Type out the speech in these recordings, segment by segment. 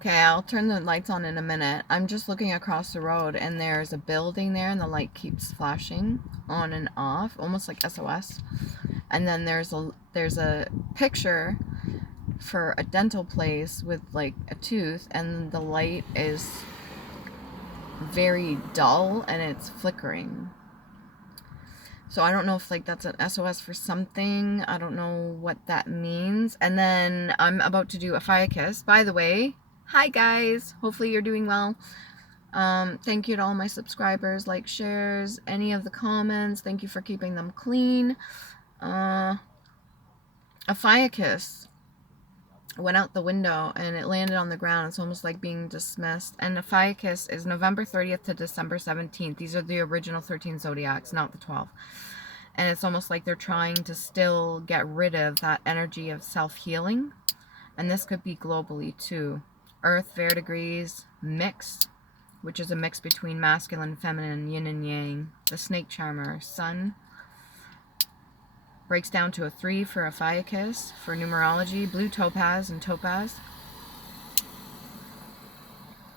Okay, I'll turn the lights on in a minute. I'm just looking across the road and there's a building there and the light keeps flashing on and off, almost like SOS. And then there's a picture for a dental place with like a tooth, and the light is very dull and it's flickering. So I don't know if like that's an SOS for something. I don't know what that means. And then I'm about to do Ophiuchus. By the way, hi guys. Hopefully you're doing well. Thank you to all my subscribers, like, shares, any of the comments. Thank you for keeping them clean. Ophiuchus went out the window and it landed on the ground. It's almost like being dismissed. And Ophiuchus is November 30th to December 17th. These are the original 13 zodiacs, not the 12. And it's almost like they're trying to still get rid of that energy of self-healing. And this could be globally too. Earth verdigris, mix, which is a mix between masculine and feminine, yin and yang. The snake charmer, sun, breaks down to a 3 for Ophiuchus. For numerology, blue topaz and topaz.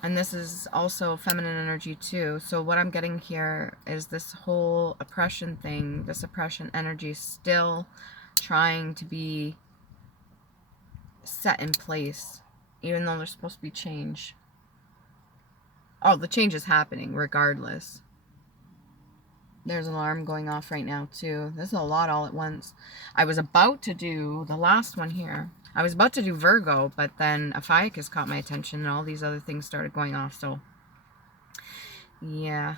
And this is also feminine energy too. So what I'm getting here is this whole oppression thing, this oppression energy still trying to be set in place, even though there's supposed to be change. Oh, the change is happening regardless. There's an alarm going off right now too. This is a lot all at once. I was about to do the last one here. I was about to do Virgo, but then Ophiuchus caught my attention and all these other things started going off. So, yeah.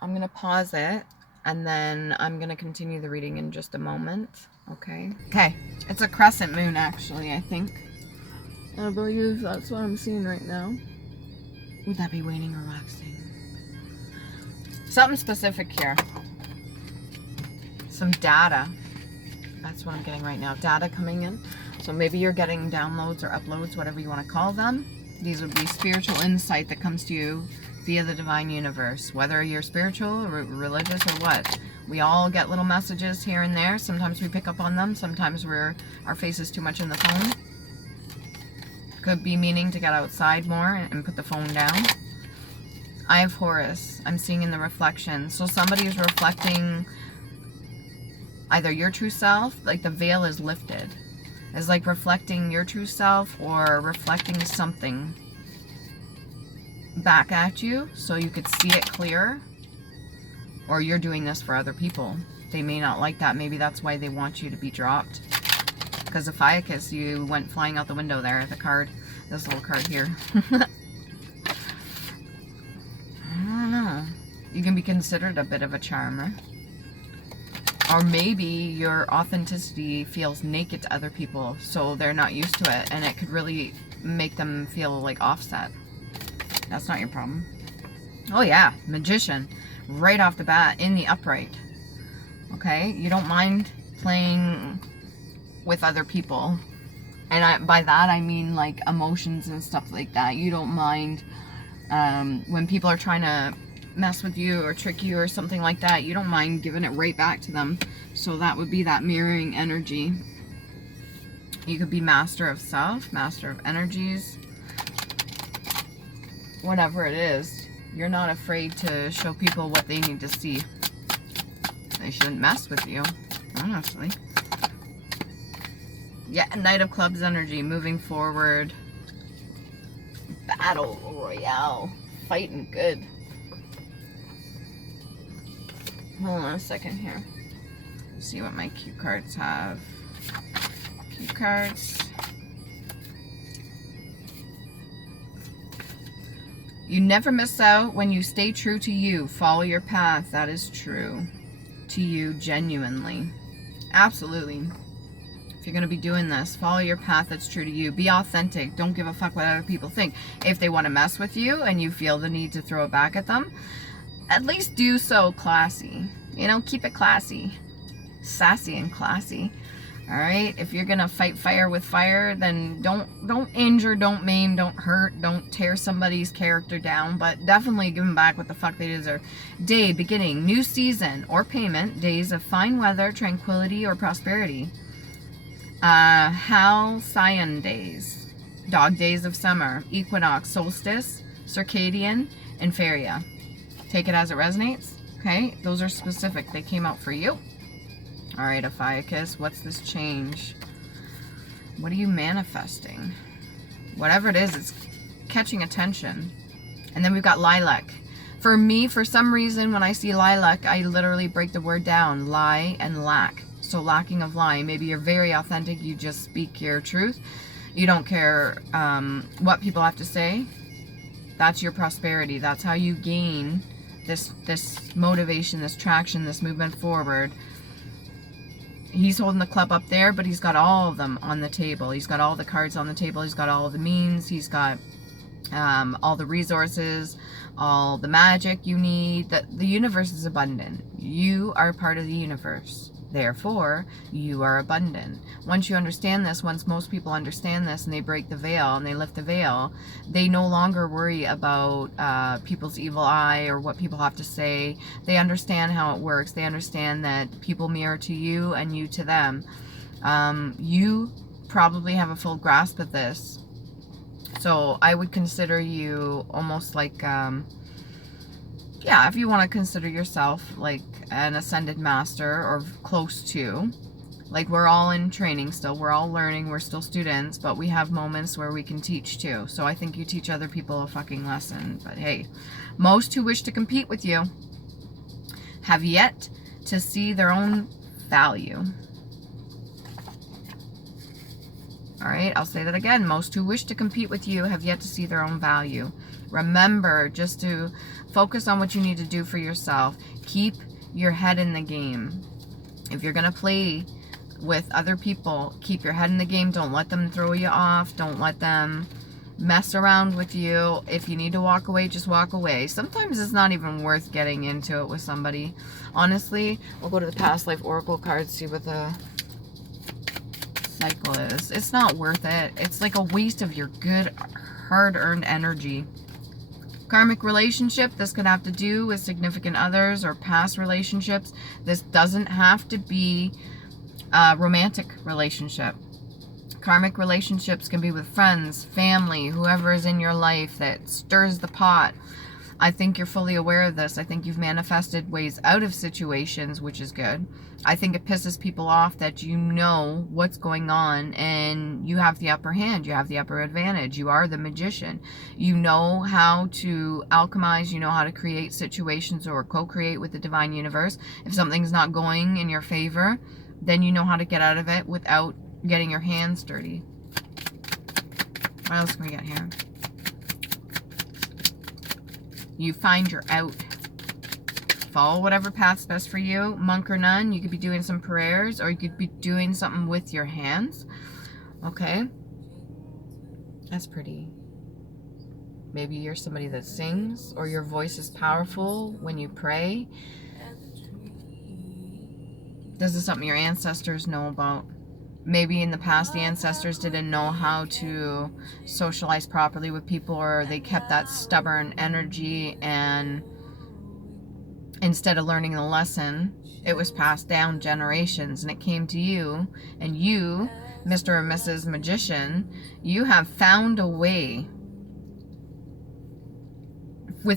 I'm going to pause it and then I'm going to continue the reading in just a moment. Okay. Okay. It's a crescent moon, actually, I think. I believe that's what I'm seeing right now. Would that be waning or waxing? Something specific here. Some data. That's what I'm getting right now. Data coming in. So maybe you're getting downloads or uploads, whatever you want to call them. These would be spiritual insight that comes to you via the divine universe. Whether you're spiritual or religious or what. We all get little messages here and there. Sometimes we pick up on them. Sometimes our face is too much in the phone. Could be meaning to get outside more and put the phone down. I have Horus. I'm seeing in the reflection. So somebody is reflecting either your true self, like the veil is lifted. It's like reflecting your true self or reflecting something back at you so you could see it clearer. Or you're doing this for other people. They may not like that. Maybe that's why they want you to be dropped. Because Ophiuchus, you went flying out the window there, the card. This little card here. I don't know. You can be considered a bit of a charmer. Or maybe your authenticity feels naked to other people, so they're not used to it, and it could really make them feel like offset. That's not your problem. Oh yeah, magician. Right off the bat, in the upright. Okay? You don't mind playing with other people. And by that I mean like emotions and stuff like that. You don't mind when people are trying to mess with you or trick you or something like that. You don't mind giving it right back to them. So that would be that mirroring energy. You could be master of self, master of energies, whatever it is. You're not afraid to show people what they need to see. They shouldn't mess with you, honestly. Yeah, Knight of Clubs energy, moving forward. Battle Royale. Fighting good. Hold on a second here. Let's see what my cue cards have. Cue cards. You never miss out when you stay true to you. Follow your path. That is true. To you, genuinely. Absolutely. If you're going to be doing this, follow your path that's true to you. Be authentic. Don't give a fuck what other people think. If they want to mess with you and you feel the need to throw it back at them, at least do so classy. You know, keep it classy. Sassy and classy. Alright? If you're going to fight fire with fire, then don't injure, don't maim, don't hurt, don't tear somebody's character down, but definitely give them back what the fuck they deserve. Day, beginning, new season, or payment, days of fine weather, tranquility, or prosperity. Halcyon days. dog days of summer, equinox, solstice, circadian, and feria. Take it as it resonates. Okay, those are specific. They came out for you. All right, Ophiuchus, what's this change? What are you manifesting? Whatever it is, it's catching attention. And then we've got lilac. For me, for some reason, when I see lilac, I literally break the word down, lie and lack. So lacking of lying. Maybe you're very authentic. You just speak your truth. You don't care what people have to say. That's your prosperity. That's how you gain this motivation, this traction, this movement forward. He's holding the club up there, but he's got all of them on the table. He's got all the cards on the table. He's got all the means. He's got all the resources, all the magic you need. The universe is abundant. You are part of the universe. Therefore, you are abundant. Once you understand this, once most people understand this and they break the veil and they lift the veil, they no longer worry about people's evil eye or what people have to say. They understand how it works. They understand that people mirror to you and you to them. You probably have a full grasp of this. So I would consider you almost like, yeah, if you want to consider yourself like an ascended master or close to, like we're all in training still, we're all learning, we're still students, but we have moments where we can teach too. So I think you teach other people a fucking lesson. But hey, most who wish to compete with you have yet to see their own value. All right, I'll say that again. Most who wish to compete with you have yet to see their own value. Remember just to focus on what you need to do for yourself. Keep your head in the game. If you're going to play with other people, keep your head in the game. Don't let them throw you off. Don't let them mess around with you. If you need to walk away, just walk away. Sometimes it's not even worth getting into it with somebody. Honestly, we'll go to the past life oracle cards, see what the cycle is. It's not worth it. It's like a waste of your good hard-earned energy. Karmic relationship, this could have to do with significant others or past relationships. This doesn't have to be a romantic relationship. Karmic relationships can be with friends, family, whoever is in your life that stirs the pot. I think you're fully aware of this. I think you've manifested ways out of situations, which is good. I think it pisses people off that you know what's going on and you have the upper hand. You have the upper advantage. You are the magician. You know how to alchemize. You know how to create situations or co-create with the divine universe. If something's not going in your favor, then you know how to get out of it without getting your hands dirty. What else can we get here? You find your out. Follow whatever path's best for you. Monk or nun, you could be doing some prayers or you could be doing something with your hands. Okay. That's pretty. Maybe you're somebody that sings or your voice is powerful when you pray. This is something your ancestors know about. Maybe in the past the ancestors didn't know how to socialize properly with people, or they kept that stubborn energy, and instead of learning the lesson, it was passed down generations and it came to you. And you, Mr. and Mrs. Magician, you have found a way,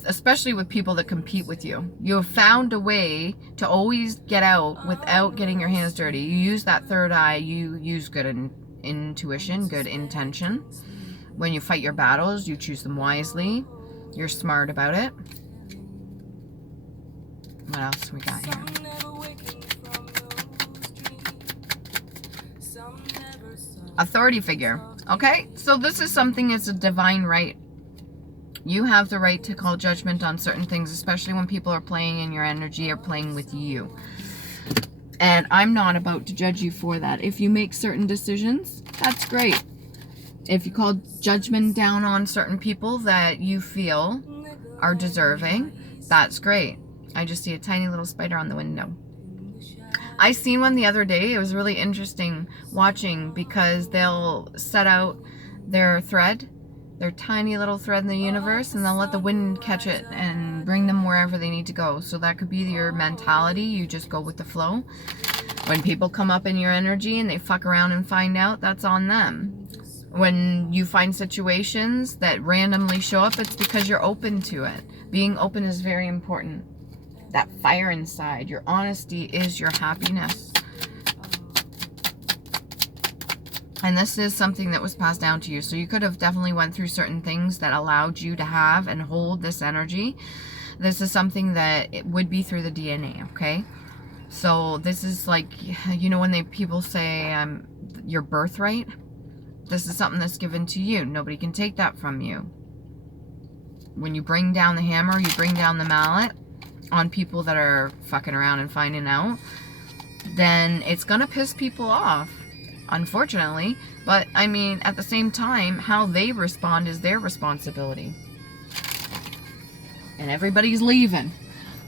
especially with people that compete with you. You have found a way to always get out without getting your hands dirty. You use that third eye. You use good intuition, good intention. When you fight your battles, you choose them wisely. You're smart about it. What else we got here? Authority figure. Okay, so this is something, it's a divine right. You have the right to call judgment on certain things, especially when people are playing in your energy or playing with you. And I'm not about to judge you for that. If you make certain decisions, that's great. If you call judgment down on certain people that you feel are deserving, that's great. I just see a tiny little spider on the window. I seen one the other day. It was really interesting watching because they'll set out their thread, their tiny little thread in the universe, and they'll let the wind catch it and bring them wherever they need to go. So that could be your mentality. You just go with the flow. When people come up in your energy and they fuck around and find out, that's on them. When you find situations that randomly show up, it's because you're open to it. Being open is very important. That fire inside, your honesty is your happiness. And this is something that was passed down to you. So you could have definitely went through certain things that allowed you to have and hold this energy. This is something that it would be through the DNA, okay? So this is like, you know, when people say your birthright, this is something that's given to you. Nobody can take that from you. When you bring down the hammer, you bring down the mallet on people that are fucking around and finding out, then it's gonna piss people off, unfortunately. But I mean, at the same time, how they respond is their responsibility. And everybody's leaving.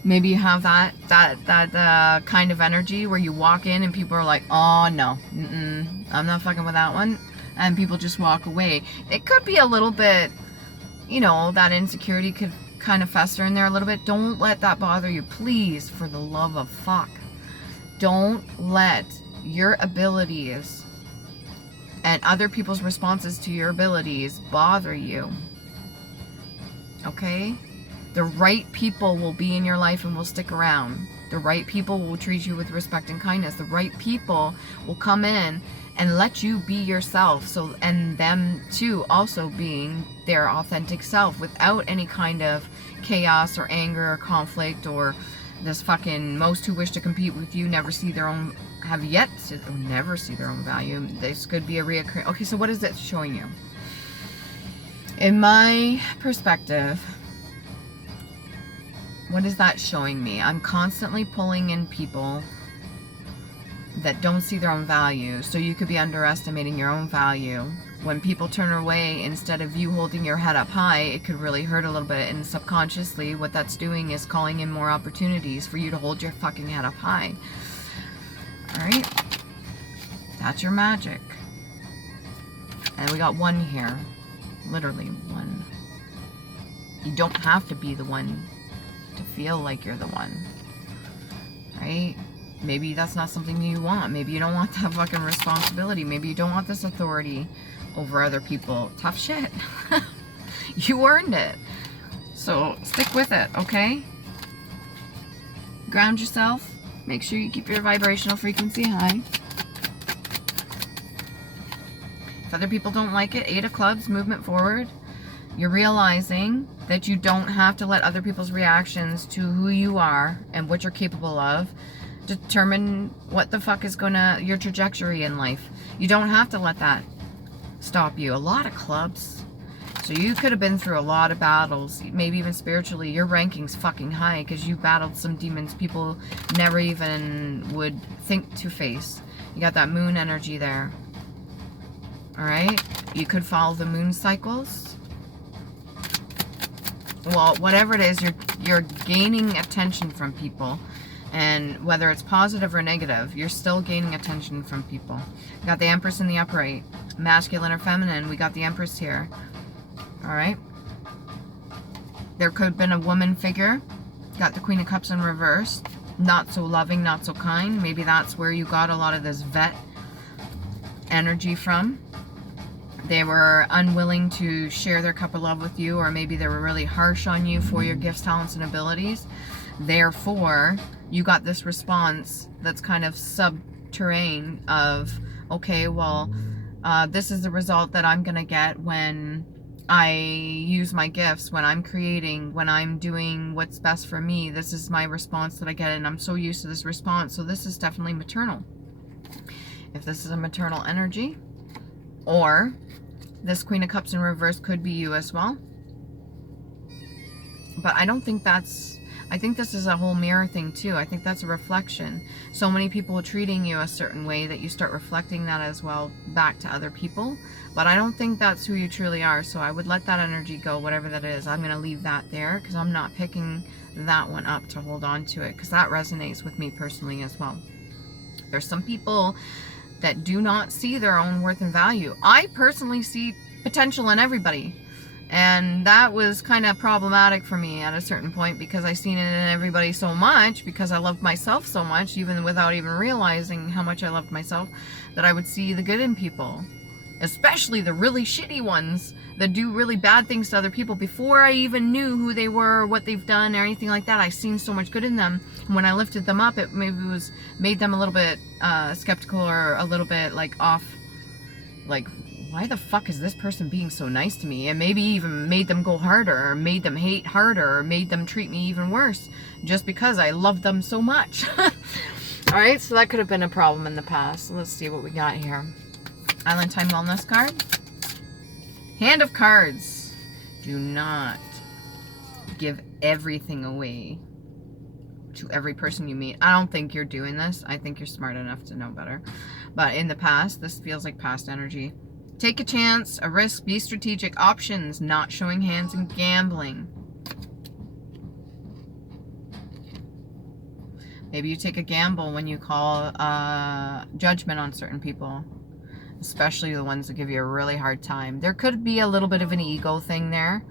Maybe you have that kind of energy where you walk in and people are like, oh no, I'm not fucking with that one. And people just walk away. It could be a little bit, you know, that insecurity could kind of fester in there a little bit. Don't let that bother you, please, for the love of fuck. Don't let your abilities and other people's responses to your abilities bother you. Okay? The right people will be in your life and will stick around. The right people will treat you with respect and kindness. The right people will come in and let you be yourself. So, and them too also being their authentic self without any kind of chaos or anger or conflict or this fucking most who wish to compete with you never see their own, have yet to never see their own value. This could be a reoccurring. Okay, so what is it showing you? In my perspective, what is that showing me? I'm constantly pulling in people that don't see their own value. So you could be underestimating your own value. When people turn away, instead of you holding your head up high, it could really hurt a little bit. And subconsciously, what that's doing is calling in more opportunities for you to hold your fucking head up high. Alright? That's your magic. And we got one here. Literally one. You don't have to be the one to feel like you're the one. Right? Maybe that's not something you want. Maybe you don't want that fucking responsibility. Maybe you don't want this authority over other people. Tough shit. You earned it. So stick with it, okay? Ground yourself. Make sure you keep your vibrational frequency high. If other people don't like it, 8 of clubs, movement forward. You're realizing that you don't have to let other people's reactions to who you are and what you're capable of determine what the fuck is your trajectory in life. You don't have to let that stop you. A lot of clubs. So you could have been through a lot of battles, maybe even spiritually. Your ranking's fucking high because you battled some demons people never even would think to face. You got that moon energy there. Alright? You could follow the moon cycles. Well, whatever it is, you're gaining attention from people. And whether it's positive or negative, you're still gaining attention from people. You got the Empress in the upright. Masculine or feminine, we got the Empress here. Alright? There could have been a woman figure. Got the Queen of Cups in reverse. Not so loving, not so kind. Maybe that's where you got a lot of this vet energy from. They were unwilling to share their cup of love with you, or maybe they were really harsh on you for your gifts, talents, and abilities. Therefore, you got this response that's kind of subterranean of, okay, well, this is the result that I'm going to get when I use my gifts, when I'm creating, when I'm doing what's best for me. This is my response that I get, and I'm so used to this response. So this is definitely maternal. If this is a maternal energy, or this Queen of Cups in reverse could be you as well. But I don't think that's, I think this is a whole mirror thing too. I think that's a reflection. So many people treating you a certain way that you start reflecting that as well back to other people. But I don't think that's who you truly are. So I would let that energy go, whatever that is. I'm going to leave that there because I'm not picking that one up to hold on to it, because that resonates with me personally as well. There's some people that do not see their own worth and value. I personally see potential in everybody. And that was kind of problematic for me at a certain point, because I seen it in everybody so much, because I loved myself so much, even without even realizing how much I loved myself, that I would see the good in people. Especially the really shitty ones that do really bad things to other people. Before I even knew who they were, what they've done, or anything like that, I seen so much good in them. When I lifted them up, it maybe made them a little bit skeptical, or a little bit like off, like, why the fuck is this person being so nice to me? And maybe even made them go harder, or made them hate harder, or made them treat me even worse, just because I loved them so much. Alright, so that could have been a problem in the past. Let's see what we got here. Island Time Wellness card. Hand of Cards. Do not give everything away to every person you meet. I don't think you're doing this. I think you're smart enough to know better. But in the past, this feels like past energy. Take a chance, a risk, be strategic. Options, not showing hands and gambling. Maybe you take a gamble when you call judgment on certain people. Especially the ones that give you a really hard time. There could be a little bit of an ego thing there,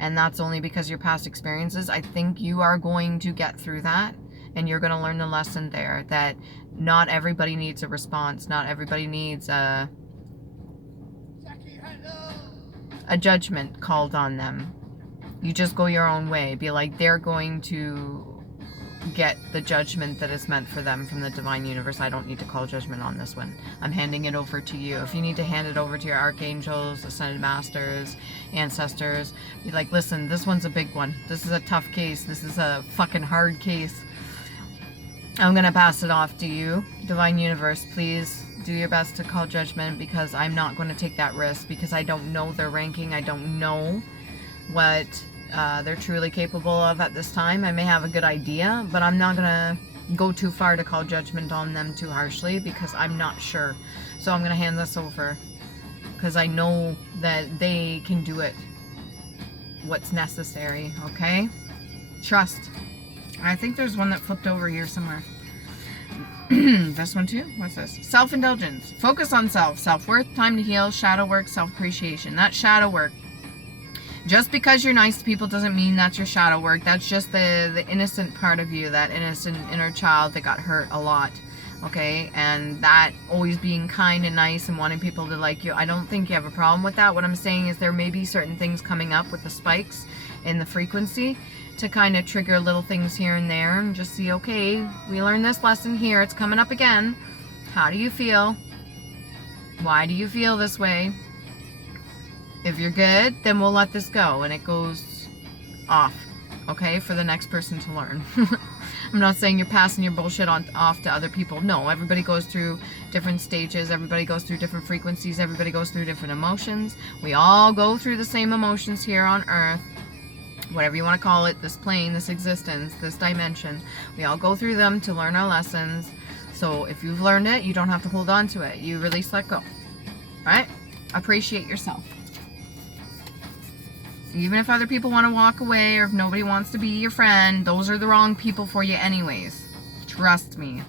and that's only because of your past experiences. I think you are going to get through that, and you're going to learn the lesson there that not everybody needs a response. Not everybody needs a judgment called on them. You just go your own way. Be like, they're going to get the judgment that is meant for them from the divine universe. I don't need to call judgment on this one. I'm handing it over to you. If you need to hand it over to your archangels, ascended masters, ancestors, be like, listen, this one's a big one. This is a tough case. This is a fucking hard case. I'm gonna pass it off to you. Divine universe, please do your best to call judgment, because I'm not going to take that risk, because I don't know their ranking. I don't know what they're truly capable of at this time. I may have a good idea, but I'm not gonna go too far to call judgment on them too harshly, because I'm not sure. So I'm gonna hand this over, because I know that they can do it, what's necessary. Okay, trust. I think there's one that flipped over here somewhere. This one too? What's this? Self-indulgence. Focus on self. Self-worth. Time to heal. Shadow work. Self-appreciation. That's shadow work. Just because you're nice to people doesn't mean that's your shadow work. That's just the innocent part of you, that innocent inner child that got hurt a lot. Okay? And that always being kind and nice and wanting people to like you. I don't think you have a problem with that. What I'm saying is there may be certain things coming up with the spikes in the frequency to kind of trigger little things here and there, and just see, okay, we learned this lesson here. It's coming up again. How do you feel? Why do you feel this way? If you're good, then we'll let this go, and it goes off, okay, for the next person to learn. I'm not saying you're passing your bullshit off to other people. No, everybody goes through different stages. Everybody goes through different frequencies. Everybody goes through different emotions. We all go through the same emotions here on Earth. Whatever you want to call it, this plane, this existence, this dimension. We all go through them to learn our lessons. So if you've learned it, you don't have to hold on to it. You release, let go. Right? Appreciate yourself. Even if other people want to walk away, or if nobody wants to be your friend, those are the wrong people for you anyways. Trust me.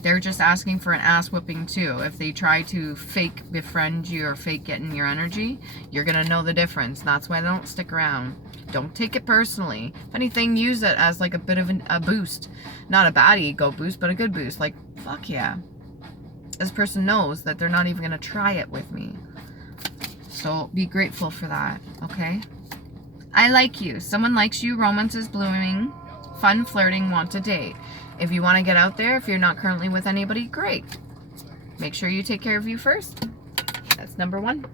They're just asking for an ass whooping too. If they try to fake befriend you or fake get in your energy, you're going to know the difference. That's why they don't stick around. Don't take it personally. If anything, use it as like a bit of a boost. Not a bad ego boost, but a good boost. Like, fuck yeah. This person knows that they're not even going to try it with me. So be grateful for that, okay? I like you. Someone likes you. Romance is blooming. Fun flirting. Want to date. If you want to get out there, if you're not currently with anybody, great. Make sure you take care of you first. That's number one.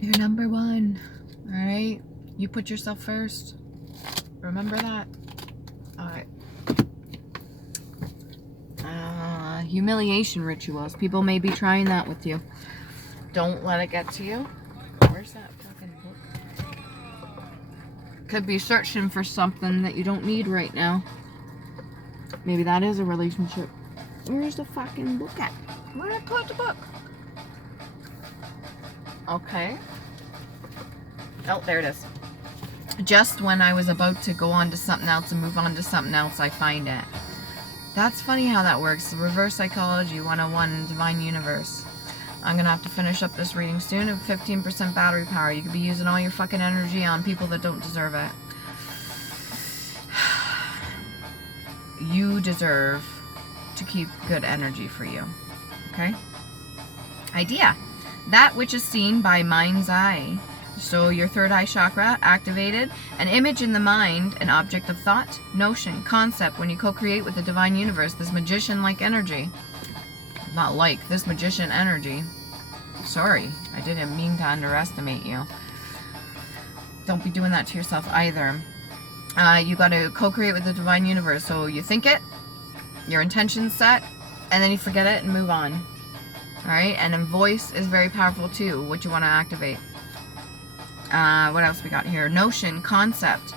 You're number one. Alright? You put yourself first. Remember that. Alright. Humiliation rituals. People may be trying that with you. Don't let it get to you. Where's that fucking book? Could be searching for something that you don't need right now. Maybe that is a relationship. Where's the fucking book at? Where did I put the book? Okay. Oh, there it is. Just when I was about to go on to something else and move on to something else, I find it. That's funny how that works. The reverse psychology 101, divine universe. I'm gonna have to finish up this reading soon. At 15% battery power. You could be using all your fucking energy on people that don't deserve it. You deserve to keep good energy for you. Okay? Idea. That which is seen by mind's eye. So your third eye chakra activated. An image in the mind, an object of thought, notion, concept. When you co-create with the divine universe, this magician-like energy. Not like, this magician energy. Sorry, I didn't mean to underestimate you. Don't be doing that to yourself either. You got to co-create with the divine universe. So you think it, your intention's set, and then you forget it and move on. Alright, and then voice is very powerful too, what you want to activate. What else we got here? Notion, concept,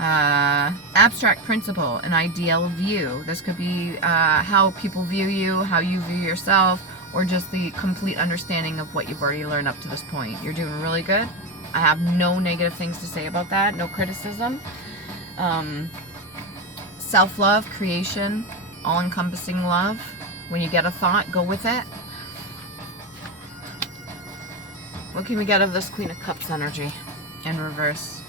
abstract principle, an ideal view. This could be how people view you, how you view yourself, or just the complete understanding of what you've already learned up to this point. You're doing really good. I have no negative things to say about that, no criticism. Self-love, creation, all-encompassing love. When you get a thought, go with it. What can we get of this Queen of Cups energy in reverse?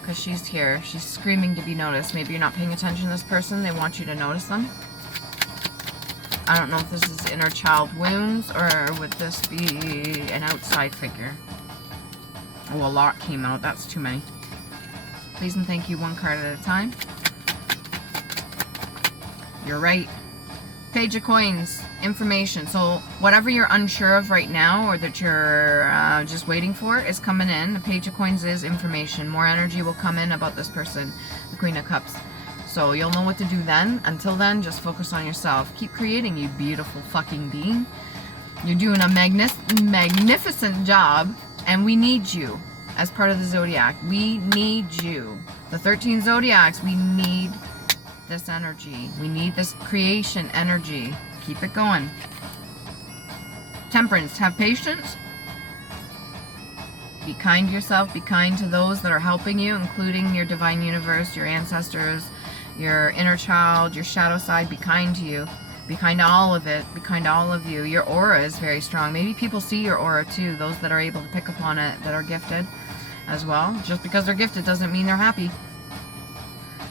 Because she's here. She's screaming to be noticed. Maybe you're not paying attention to this person. They want you to notice them. I don't know if this is inner child wounds or would this be an outside figure. Oh, a lot came out. That's too many. Please and thank you, one card at a time. You're right. Page of Coins, information. So whatever you're unsure of right now or that you're just waiting for is coming in. The Page of Coins is information. More energy will come in about this person, the Queen of Cups. So you'll know what to do then. Until then, just focus on yourself. Keep creating, you beautiful fucking being. You're doing a magnificent job, and we need you as part of the Zodiac. We need you. The 13 Zodiacs, we need this energy. We need this creation energy. Keep it going. Temperance, have patience. Be kind to yourself. Be kind to those that are helping you, including your divine universe, your ancestors, your inner child, your shadow side. Be kind to you. Be kind to all of it. Be kind to all of you. Your aura is very strong. Maybe people see your aura too. Those that are able to pick up on it, that are gifted as well. Just because they're gifted doesn't mean they're happy.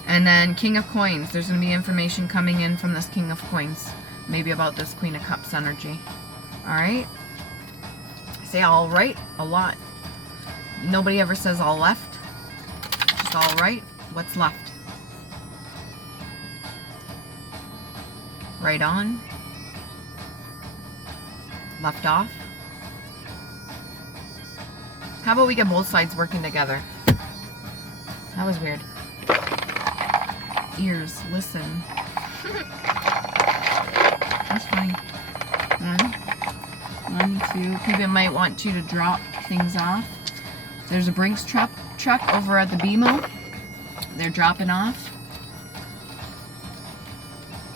And then King of Coins. There's going to be information coming in from this King of Coins. Maybe about this Queen of Cups energy. Alright? I say all right a lot. Nobody ever says all left. Just all right. What's left? Right on. Left off. How about we get both sides working together? That was weird. Ears, listen. That's funny. One, two. People might want you to drop things off. There's a Brinks truck over at the BMO. They're dropping off.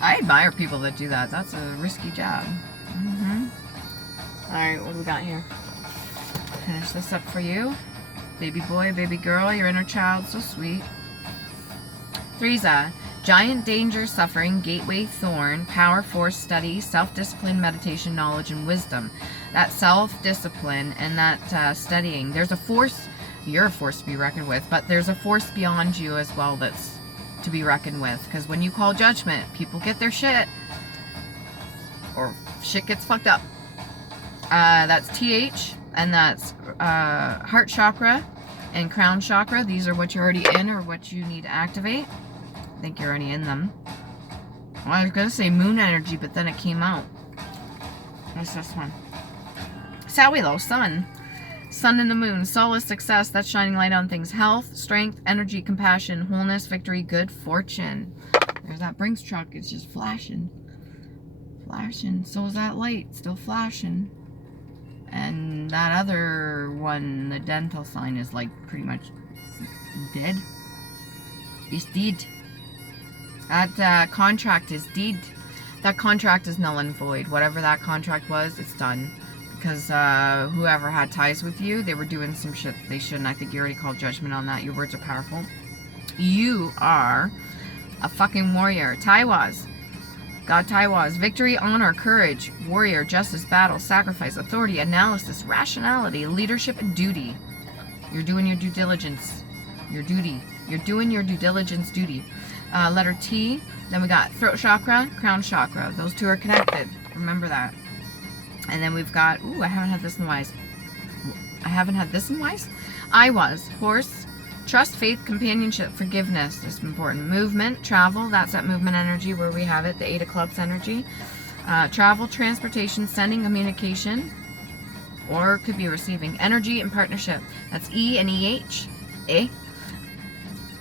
I admire people that do that. That's a risky job. Alright, what do we got here? Finish this up for you. Baby boy, baby girl, your inner child, so sweet. Threesa, giant danger, suffering, gateway, thorn, power, force, study, self-discipline, meditation, knowledge, and wisdom. That self-discipline and that studying. There's a force, you're a force to be reckoned with, but there's a force beyond you as well that's to be reckoned with. Because when you call judgment, people get their shit. Or shit gets fucked up. That's TH, and that's heart chakra and crown chakra. These are what you're already in or what you need to activate. I think you're already in them. Well, I was going to say moon energy, but then it came out. What's this one? Sawilo, sun. Sun and the moon. Solace, success. That's shining light on things. Health, strength, energy, compassion, wholeness, victory, good fortune. There's that Brinks truck. It's just flashing. Flashing. So is that light. Still flashing. And that other one, the dental sign, is like pretty much dead. It's dead. That contract is dead. That contract is null and void. Whatever that contract was, it's done. Because whoever had ties with you, they were doing some shit that they shouldn't. I think you already called judgment on that. Your words are powerful. You are a fucking warrior. Taiwas. God Taiwas. Victory, honor, courage, warrior, justice, battle, sacrifice, authority, analysis, rationality, leadership, and duty. You're doing your due diligence. Your duty. You're doing your due diligence duty. Letter T. Then we got throat chakra, crown chakra. Those two are connected. Remember that. And then we've got, ooh, I haven't had this in Wise. I haven't had this in Wise? I was. Horse, trust, faith, companionship, forgiveness is important. Movement, travel, that's that movement energy where we have it, the 8 of clubs energy. Travel, transportation, sending, communication, or could be receiving. Energy and partnership, that's E and EH, eh?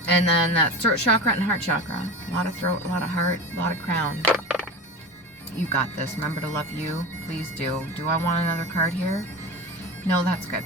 And then that's throat chakra and heart chakra. A lot of throat, a lot of heart, a lot of crown. You got this. Remember to love you. Please do. Do I want another card here? No, that's good.